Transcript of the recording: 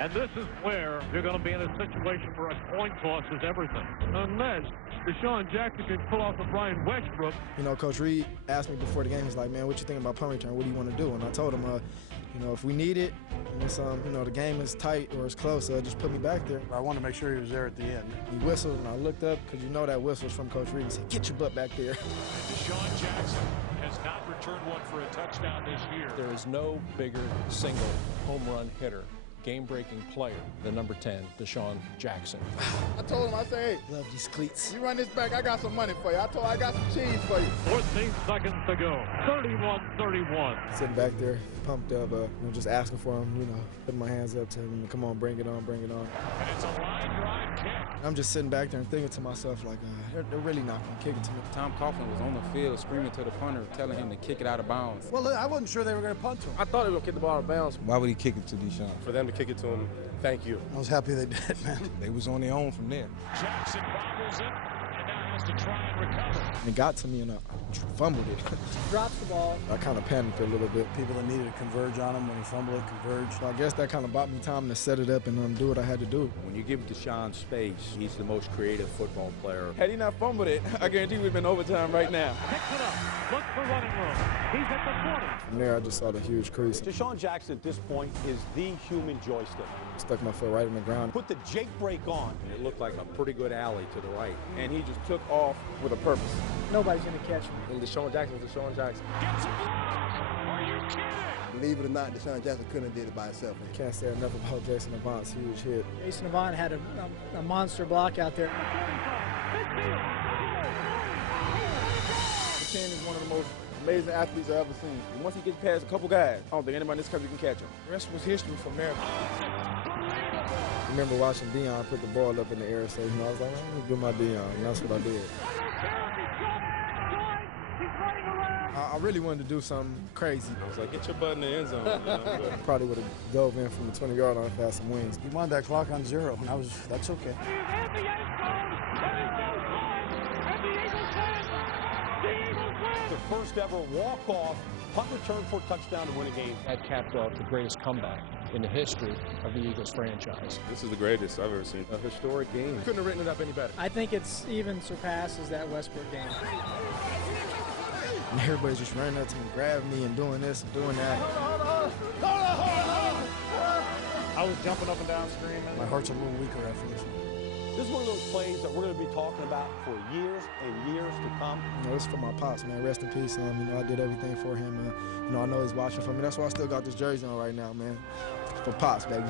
And this is where you're going to be in a situation where a coin toss is everything. Unless Desean Jackson can pull off a Brian Westbrook. You know, Coach Reed asked me before the game, he's like, man, what you think about punt return? What do you want to do? And I told him, you know, if we need it, and it's, you know, the game is tight or it's close, just put me back there. I wanted to make sure he was there at the end. He whistled, and I looked up, because you know that whistle's from Coach Reed. He said, get your butt back there. Desean Jackson has not returned one for a touchdown this year. There is no bigger single home run hitter, game-breaking player than number 10, Desean Jackson. I told him, I said, hey, Love these cleats. you run this back, I got some money for you. I told him I got some cheese for you. 14 seconds to go. 31-31. Sitting back there, pumped up, you know, just asking for him, you know, putting my hands up to him, come on, bring it on, bring it on. And it's a line drive kick. I'm just sitting back there and thinking to myself, like, they're really not going to kick it to me. Tom Coughlin was on the field screaming to the punter, telling him to kick it out of bounds. Well, I wasn't sure they were going to punt to him. I thought they were going to kick the ball out of bounds. Why would he kick it to Desean? For them to kick it to him, thank you. I was happy they did, man. They was on their own from there. Jackson bobbles it and now has to try and recover. And it got to me, and I fumbled it. Drops the ball. I kind of panicked a little bit. People that needed to converge on him when he fumbled it, converged. So I guess that kind of bought me time to set it up and do what I had to do. When you give Desean space, he's the most creative football player. Had he not fumbled it, I guarantee we'd been overtime right now. Picks it up. Look for running room. He's at the 20. From there, I just saw the huge crease. Desean Jackson at this point is the human joystick. Stuck my foot right in the ground. Put the Jake brake on. And it looked like a pretty good alley to the right. And he just took off with a purpose. Nobody's going to catch him. And Desean Jackson was Desean Jackson. Gets a block. Are you kidding? Believe it or not, Desean Jackson couldn't have did it by himself. Can't say enough about Jason Avant's huge hit. Jason Avant had a monster block out there. 10 is one of the most amazing athletes I've ever seen. And once he gets past a couple guys, I don't think anybody in this country can catch him. The rest was history from there. I remember watching Deon put the ball up in the air, so, you know, I was like, I'm going to do my Deon, and that's what I did. I really wanted to do something crazy. I was like, get your butt in the end zone. You know? Probably would have dove in from the 20-yard line if I had some wings. He wanted that clock on 0, and that's okay. The first ever walk-off punt return for a touchdown to win a game. That capped off the greatest comeback in the history of the Eagles franchise. This is the greatest I've ever seen. A historic game. Couldn't have written it up any better. I think it's even surpasses that Westbrook game. And everybody's just running up to me, grabbing me, and doing this and doing that. I was jumping up and down screaming. My heart's a little weaker after this one. This is one of those plays that we're going to be talking about for years and years to come. You know, it's for my pops, man. Rest in peace. You know, I did everything for him. You know, I know he's watching for me. That's why I still got this jersey on right now, man. For pops, baby.